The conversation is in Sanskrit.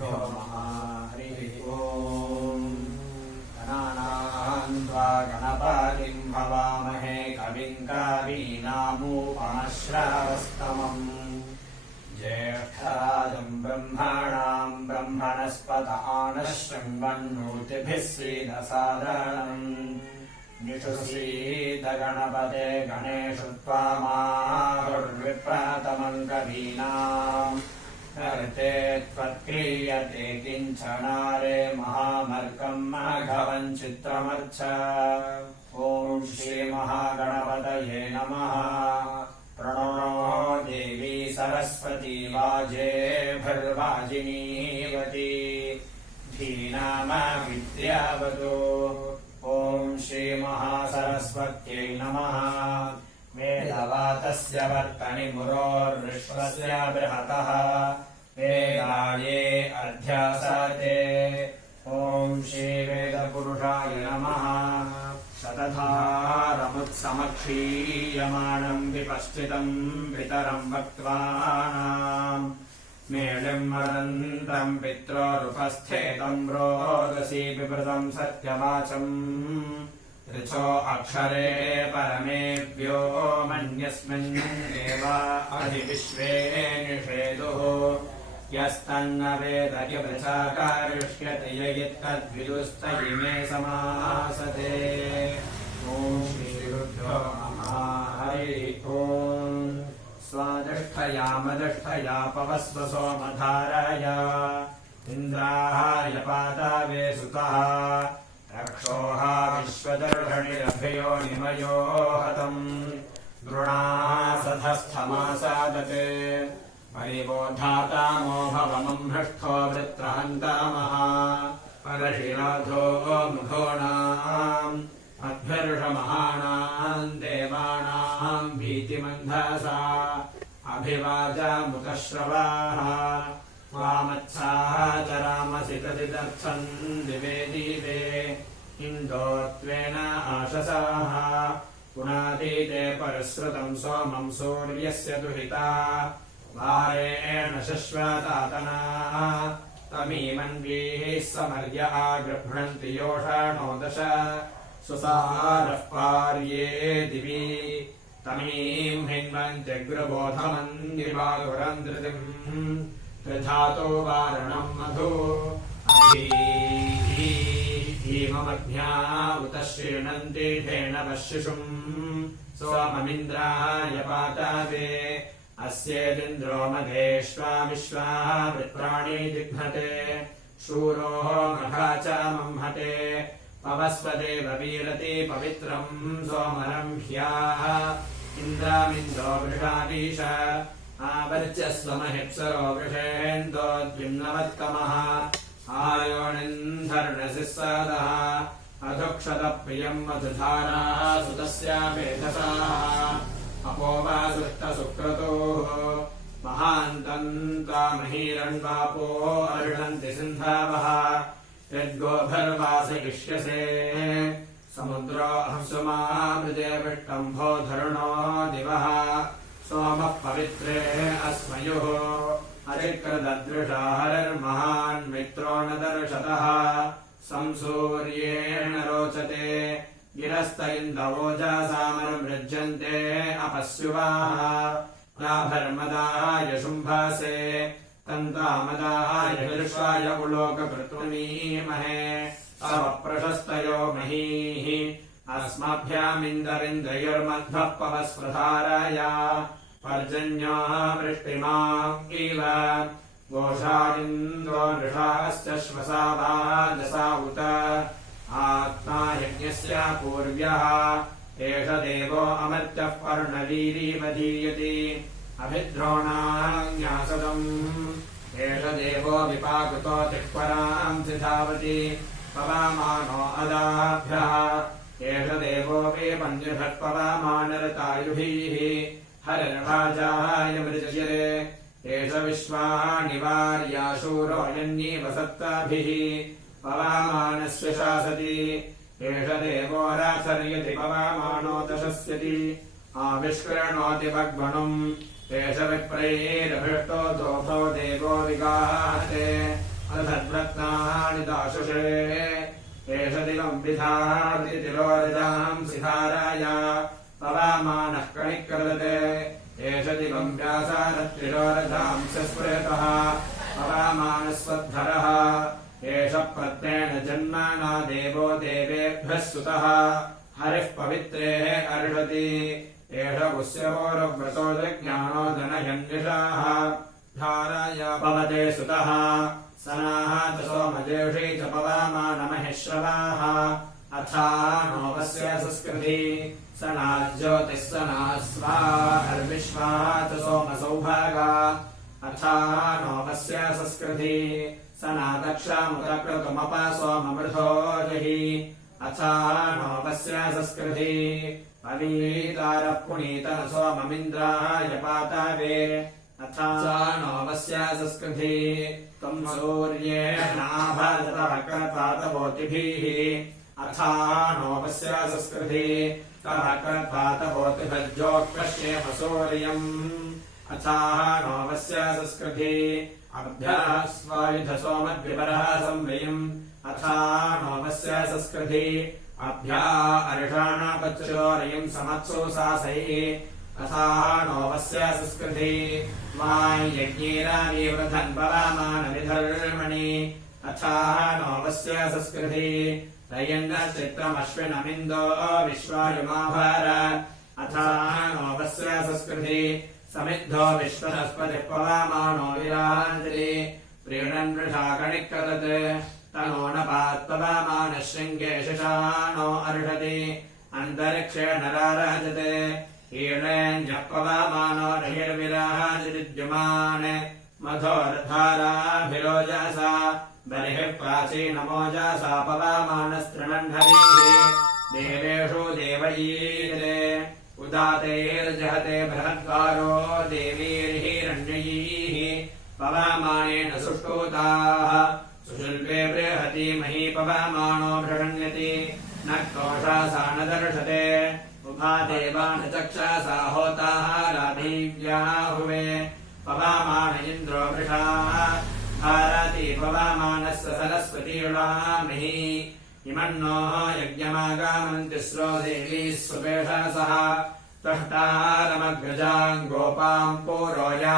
श्रीगुरुभ्यो नमः। हरिः ओम्। गणानां त्वा गणपतिं भवामहे कविं कवीनामुपमश्रवस्तमम्। ज्येष्ठराजं ब्रह्मणां ब्रह्मणस्पत आनश्रृण्वन्नोतिभिः श्रीदसादनम्। निषुश्रीद गणपते गणेषु त्वामाहुर्विप्रतमम् कवीनाम्। हरते त्वत्क्रियते किञ्चनारे महामर्कम् माघवम् चित्रमर्च। ॐ श्रीमहागणपतये नमः। प्रणो देवी सरस्वती वाजेभिर्वाजिनीवती धीनामविद्यावतु। ॐ श्रीमहासरस्वत्यै नमः। वेदवातस्य वर्तनिमुरोर्विश्वस्य बृहतः वेदाये अध्यासते। ॐ श्रीवेदपुरुषाय नमः। शतधारमुत्समक्षीयमाणम् विपश्चितम् पितरम् वक्त्वानाम्। मेलिम् वदन्तम् पित्रोरुपस्थेतम् रोदसी बिभृतम् सत्यवाचम्। ऋचो अक्षरे परमेभ्यो मन्यस्मिन् एव अधिविश्वे निषेदुः। यस्तन्न वेद यवचाकारिष्यति यत्तद्विदुस्त इमे समासते। ॐ श्रीगुरुभ्यो नमः। हरिः ओम्। स्वादिष्ठयामदिष्ठया पवस्व सोमधारय इन्द्राय पादावे सुतः। रक्षोः विश्वदर्शनिरभयो निमयो हतम्। दृढासधस्थमासादते परिबोधातामो भवमम् हृष्ठो वृत्रहन्तामः। परशिराधो मुखोणाम् अद्भिर्षमहाणाम् देवानाम् भीतिमन्धसा अभिवाजामुतश्रवाः। वामत्साः चरामसि तदिदर्थम् दिवे दिवे इन्दोत्वेन आशसाः। पुनातीते परिसृतम् सोमम् सूर्यस्य दुहिता वारेण शश्वतातनाः। तमीमन्वीः समर्य आगृह्णन्ति योषाणो दश सुसारः पार्ये दिवि। तमीम् हिन्वन्त्यग्रबोधमन्दिवागुरम् धृतिम् त्रिधातो वारणम् मधु। धीममभ्या उत श्रीणन्ति धेनवः शिशुम्। सोममिन्द्राय पातावे अस्येदिन्द्रो मघेष्वा विश्वाः वृत्राणि जिघ्नते। शूरोः मघा च मंहते पवस्वदेव वीरति पवित्रम् सोमरम् ह्याः। इन्द्रामिन्द्रो वृषाधीश आवर्चस्वमहिप्सरो वृषेन्दोद्विम्नवत्कमः। आयोनिन्धर्णसिः सादः अधुक्षतप्रियम् मधुधाराः सुतस्य वेधसाः। अपोवासुष्टसुक्रतोः महान्तम् त्वामहीरण्वापो अर्षन्ति सिन्धावः। यद्गोभर्वासयिष्यसे समुद्रो हंसुमामृजे विष्टम्भो धरुणो दिवः। सोमः पवित्रे अस्मयुः अचिक्रददृशा हरिर्महान् मित्रो न दर्शतः। संसूर्येण रोचते गिरस्त इन्दवोजासामनुमृज्यन्ते अपस्युवाः। लाभर्मदाय शुम्भासे तन्तामदाय विश्वाय उलोककृतुमीमहे। तव प्रशस्तयो महीः अस्मभ्यामिन्दरिन्द्रयोर्मध्वः पवस्वधाराय। पर्जन्योः वृष्टिमाम् इव गोषादिन्द्रो नृषाश्च श्वसा वाजसा उत। आत्मा यज्ञस्य पूर्व्यः एष देवो अमर्त्यः पर्णवीरीवधीयति। अभिद्रोणान्यासदम् एष देवो विपाकृतो तिक्पराम् सिधावति। पवामानो अदाभ्यः एष देवो वेपन्युषः पवामानरतायुभिः। हरिर्भाजाय मृजयरे एष विश्वानि वार्याशूरो यन्नीव सत्ताभिः। पवामानस्य शासति एष देवो राचर्यति पवामानो दशस्यति। आविष्कृणोति भग्वणुम् एष विप्रैरभृष्टो दोषो देवो विगाहते दधद्रत्नानि दाशुषे एष दिवम् विधाति तिरोरजांसि धाराय पवामानः कणिक्रदते एष दिवम् व्यासारत्तिरोरजांसि स्फुरतः पवामानस्वद्धरः एष प्रत्नेन जन्मना देवो देवेभ्यः सुतः हरिः पवित्रेः अर्हति एष पुष्यवोरव्रतो ज्ञानो जनयन्विषाः धाराय पवते सुतः सनाः च सोमजेषी च पवामानमहिश्रवाः अथानोपस्य संस्कृति सनाज्योतिः सना स्वाहर्विश्वाः च सोमसौभागा अथानोपस्य संस्कृति सनादक्षामुदक्रतुमपा सोममृधो जहि अथानोपस्य संस्कृति पवीतारः पुनीतः सोममिन्द्राय पातावे अथानोपस्य संस्कृति त्वम् सूर्येणाभाजतः कर्पातवोतिभिः अथानोपस्य संस्कृति तव कर्पातवोतिभज्जोक्ष्येम सूर्यम् अथानोपस्य संस्कृति अभ्यः स्वायुधसोमद्विपरः संव्रियम् अथानोपस्य संस्कृति अभ्या अर्षाणापच्चोरयम् समत्सु सासैः अथानोपस्य संस्कृति वायज्ञेरावीवृधन् पवामानविधर्मणि अथानोपस्य संस्कृति रयन्नश्चित्रमश्विनमिन्दो विश्वायुमाभार अथानोपस्य संस्कृति समिद्धो विश्वनस्पतिः पवामानो विराजते प्रीणन् वृषा कणिक्रदत् तनो न पात्पवामानः शृङ्गे शशानो अर्हति अन्तरिक्षेण राराजते हीर्णेऽन्यः पवामानो रहिर्विराजतिद्युमान् मधोरधाराभिरोजसा बर्हिः प्राचीनमोजसा पवामानस्तृणह्नरीः देवेषु देवैरे उदातैर्जहते बृहद्वारो देवीर्हिरण्यैः पवामानेन सुष्टुताः सुशुल्बे बृहति मही पवामानो भृण्यति न कोषासा न दर्शते उभा देवा न चक्षासा होताः राधीव्याहुवे पवामान इन्द्रो वृषा भारती पवामानस्य सरस्वतीर्णामहि इमन्नोः यज्ञमागामन्तिस्रो देवी स्वपेषसः त्वष्टारमग्रजाम् गोपाम् पूरोया